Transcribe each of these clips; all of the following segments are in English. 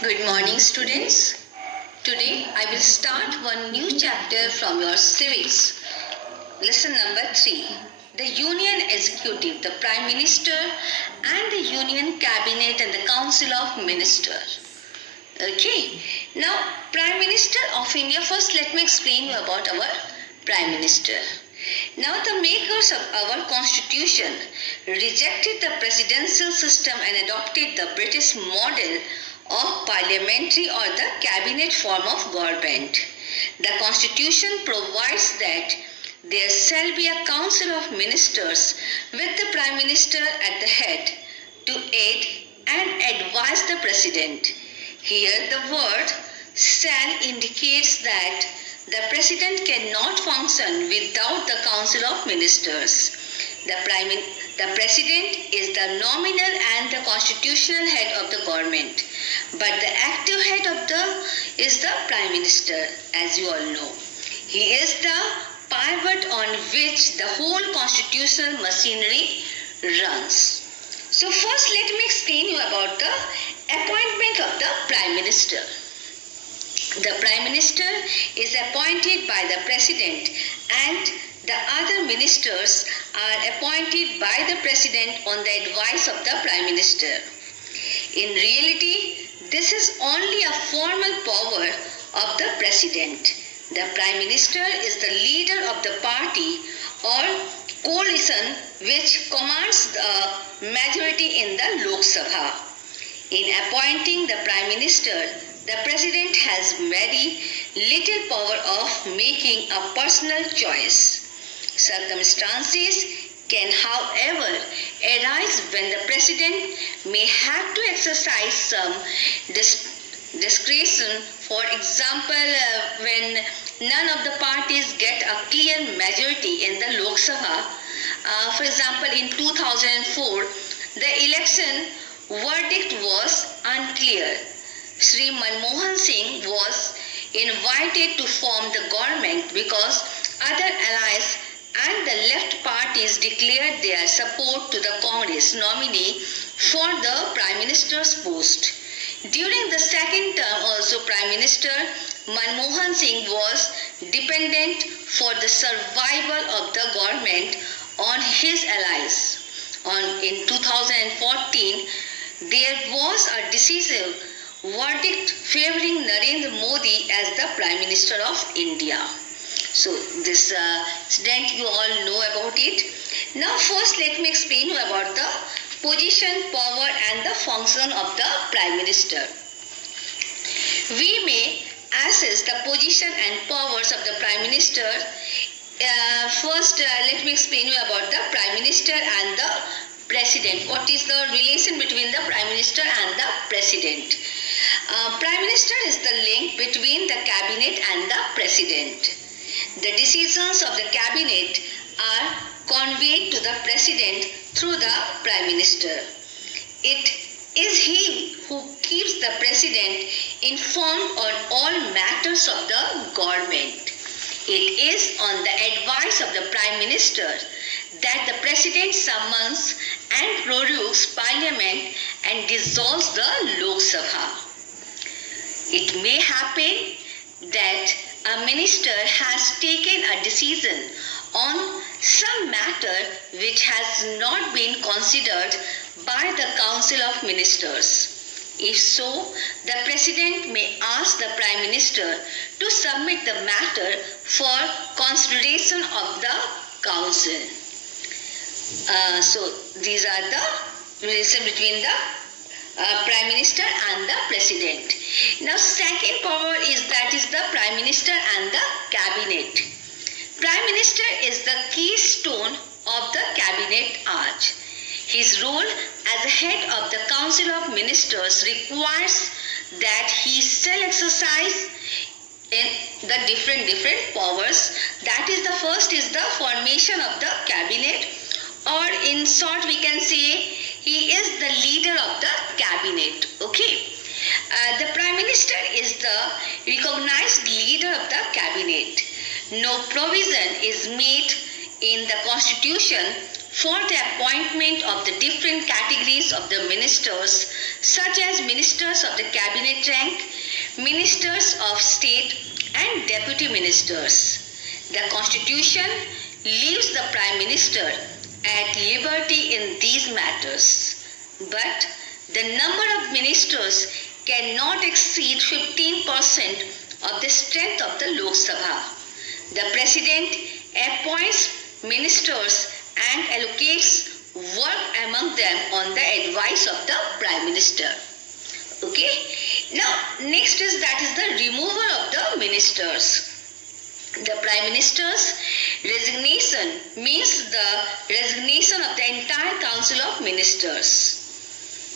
Good morning, students. Today I will start one new chapter from your Civics. Lesson number 3. The Union Executive, the Prime Minister and the Union Cabinet and the Council of Ministers. Okay. Now, Prime Minister of India. First, let me explain you about our Prime Minister. Now, the makers of our Constitution rejected the presidential system and adopted the British model of parliamentary or the cabinet form of government. The Constitution provides that there shall be a council of ministers with the Prime Minister at the head to aid and advise the President. Here the word shall indicates that the President cannot function without the Council of Ministers. The President is the nominal and the constitutional head of the government, but the active head is the Prime Minister, as you all know. He is the pivot on which the whole constitutional machinery runs. So first let me explain you about the appointment of the Prime Minister. The Prime Minister is appointed by the President and the other ministers are appointed by the President on the advice of the Prime Minister. In reality, this is only a formal power of the President. The Prime Minister is the leader of the party or coalition which commands the majority in the Lok Sabha. In appointing the Prime Minister, the President has very little power of making a personal choice. Circumstances can, however, arise when the President may have to exercise some discretion. For example, when none of the parties get a clear majority in the Lok Sabha. For example, in 2004, the election verdict was unclear. Sri Manmohan Singh was invited to form the government because other allies and the left parties declared their support to the Congress nominee for the Prime Minister's post. During the second term also, Prime Minister Manmohan Singh was dependent for the survival of the government on his allies. In 2014, there was a decisive verdict favoring Narendra Modi as the Prime Minister of India. So this incident you all know about it. Now first let me explain you about the position, power and the function of the Prime Minister. We may assess the position and powers of the Prime Minister. First let me explain you about the Prime Minister and the President. What is the relation between the Prime Minister and the President? Prime Minister is the link between the Cabinet and the President. The decisions of the Cabinet are conveyed to the President through the Prime Minister. It is he who keeps the President informed on all matters of the government. It is on the advice of the Prime Minister that the President summons and prorogues Parliament and dissolves the Lok Sabha. It may happen that a minister has taken a decision on some matter which has not been considered by the Council of Ministers. If so, the President may ask the Prime Minister to submit the matter for consideration of the Council. So these are the relation between the Prime Minister and the President. Now second power is the Prime Minister and the Cabinet. Prime Minister is the keystone of the Cabinet arch. His role as the head of the Council of Ministers requires that he shall exercise in the different powers. That is, the first is the formation of the Cabinet, or in short we can say he is the leader of the Cabinet. Okay. The Prime Minister is the recognized leader of the Cabinet. No provision is made in the Constitution for the appointment of the different categories of the ministers such as ministers of the cabinet rank, ministers of state, and deputy ministers. The Constitution leaves the Prime Minister at liberty in these matters, but the number of ministers cannot exceed 15% of the strength of the Lok Sabha. The President appoints ministers and allocates work among them on the advice of the Prime Minister. Okay. Now, next is the removal of the ministers. The Prime Minister's resignation means the resignation of the entire Council of Ministers.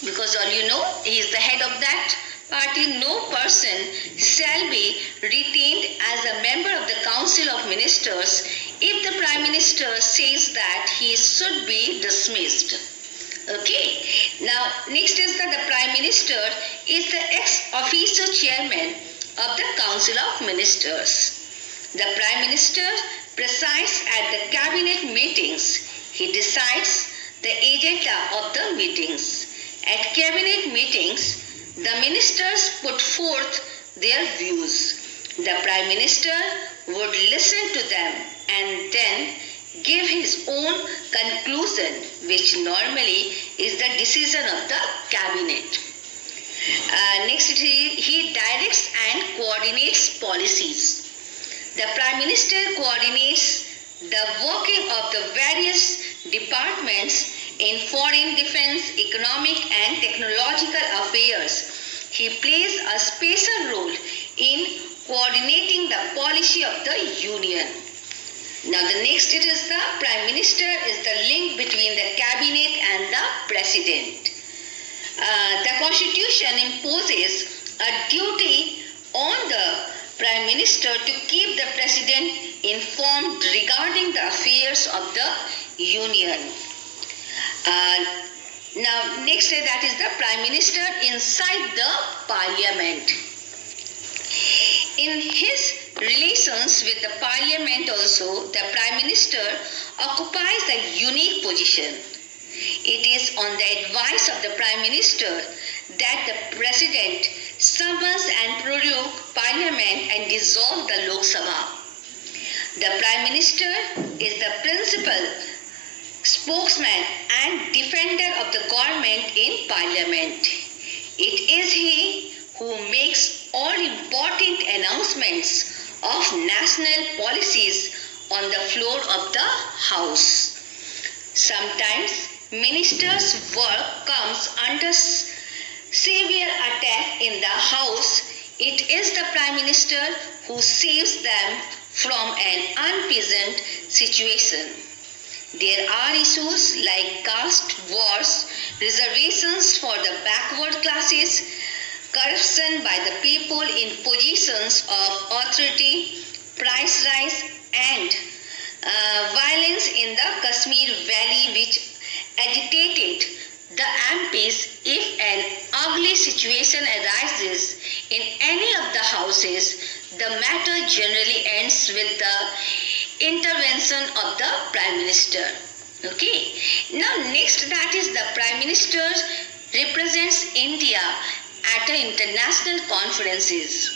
Because all you know, he is the head of that party. No person shall be retained as a member of the Council of Ministers if the Prime Minister says that he should be dismissed. Okay. Now, next is that the Prime Minister is the ex-officio chairman of the Council of Ministers. The Prime Minister presides at the cabinet meetings. He decides the agenda of the meetings. At cabinet meetings, the ministers put forth their views. The Prime Minister would listen to them and then give his own conclusion, which normally is the decision of the cabinet. Next, he directs and coordinates policies. The Prime Minister coordinates the working of the various departments in foreign, defense, economic and technological affairs. He plays a special role in coordinating the policy of the Union. Now the next it is the Prime Minister is the link between the cabinet and the President. The Constitution imposes a duty on the Prime Minister to keep the President informed regarding the affairs of the Union. Now next that is the Prime Minister inside the Parliament. In his relations with the Parliament also, the Prime Minister occupies a unique position. It is on the advice of the Prime Minister that the President summons and prorogue Parliament and dissolve the Lok Sabha. The Prime Minister is the principal spokesman and defender of the government in Parliament. It is he who makes all important announcements of national policies on the floor of the House. Sometimes ministers' work comes under severe attack in the House. It is the Prime Minister who saves them from an unpleasant situation. There are issues like caste wars, reservations for the backward classes, corruption by the people in positions of authority, price rise, and violence in the Kashmir Valley, which agitated the MPs. If an ugly situation arises in any of the houses, the matter generally ends with the intervention of the Prime Minister. Okay. Now next that is the Prime Minister represents India at international conferences.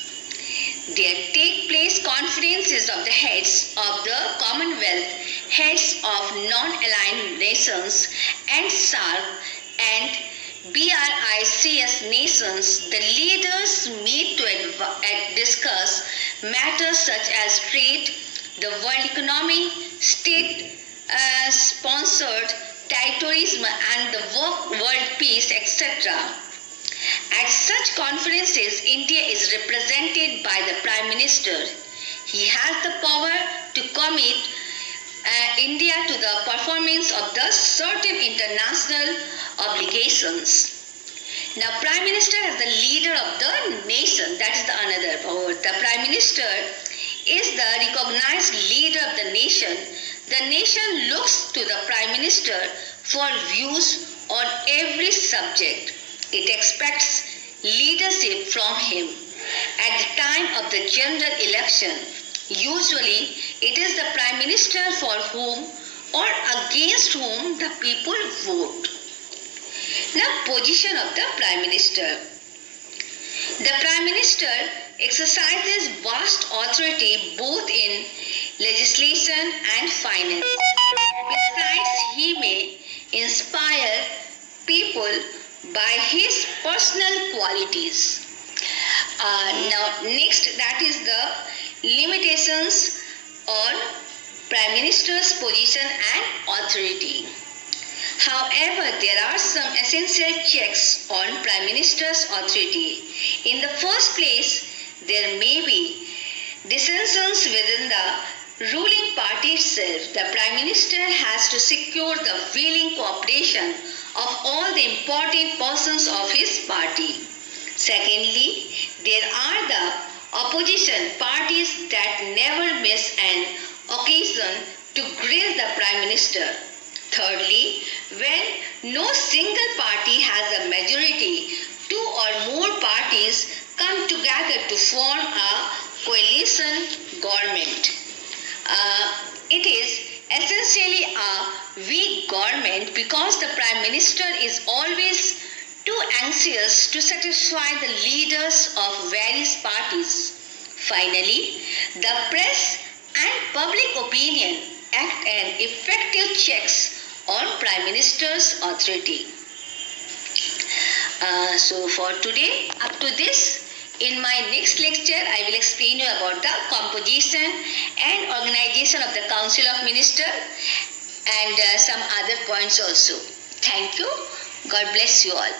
There take place conferences of the heads of the Commonwealth, heads of non-aligned nations and SAARC and BRICS nations. The leaders meet to discuss matters such as trade, the world economy, state-sponsored terrorism and the world peace, etc. At such conferences, India is represented by the Prime Minister. He has the power to commit India to the performance of the certain international obligations. Now, Prime Minister is the leader of the nation. That is the another power. The Prime Minister is the recognized leader of the nation. The nation looks to the Prime Minister for views on every subject. It expects leadership from him. At the time of the general election, usually it is the Prime Minister for whom or against whom the people vote. Now, position of the Prime Minister. The Prime Minister exercises vast authority both in legislation and finance. Besides, he may inspire people by his personal qualities. Now, next, that is the limitations on Prime Minister's position and authority. However, there are some essential checks on Prime Minister's authority. In the first place, there may be dissensions within the ruling party itself. The Prime Minister has to secure the willing cooperation of all the important persons of his party. Secondly, there are the opposition parties that never miss an occasion to grill the Prime Minister. Thirdly, when no single party has a majority, two or more parties come together to form a coalition government. It is essentially a weak government because the Prime Minister is always too anxious to satisfy the leaders of various parties. Finally, the press and public opinion act as effective checks on Prime Minister's authority. So for today, up to this, in my next lecture, I will explain you about the composition and organization of the Council of Ministers and some other points also. Thank you. God bless you all.